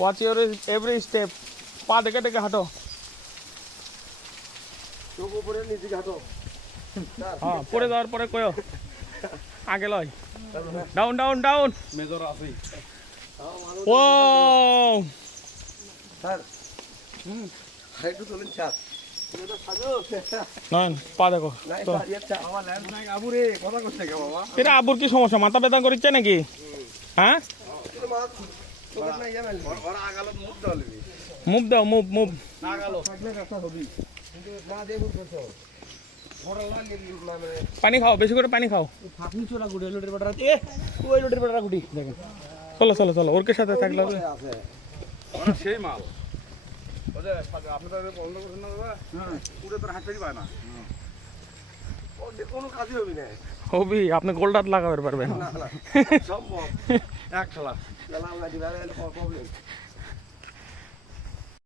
Watch your every step. পা ডেকে ডেকে হাঁটো। চোখ উপরে নিচে হাঁটো। হ্যাঁ, পড়ে যাওয়ার পরে কয়ো আগে লয়। Down down down. মেজর আছে ও স্যার। একটু চলুন স্যার। নয়ন পা দেখো তো। আমার ল্যান্ড নাই আবুরে কথা করছে কে বাবা? এটা আবুর কি সমস্যা, মাথা বেদনা করিচ্ছে নাকি? হ্যাঁ, মুভ দাও, মুভ মুভ। পানি খাও, বেশি করে পানি খাও। চলো চলো চলো, ওর সাথে থাকলে হবে। সেই মাল আপনাদের বন্ধ করছেন না দাদা? পুরো তোর হাঁটতে পায় না, কোনো কাজই হবি না। হবি, আপনি গোল্ডার লাগাতে পারবেন। সম্ভব এক খেলা প্রবলেম।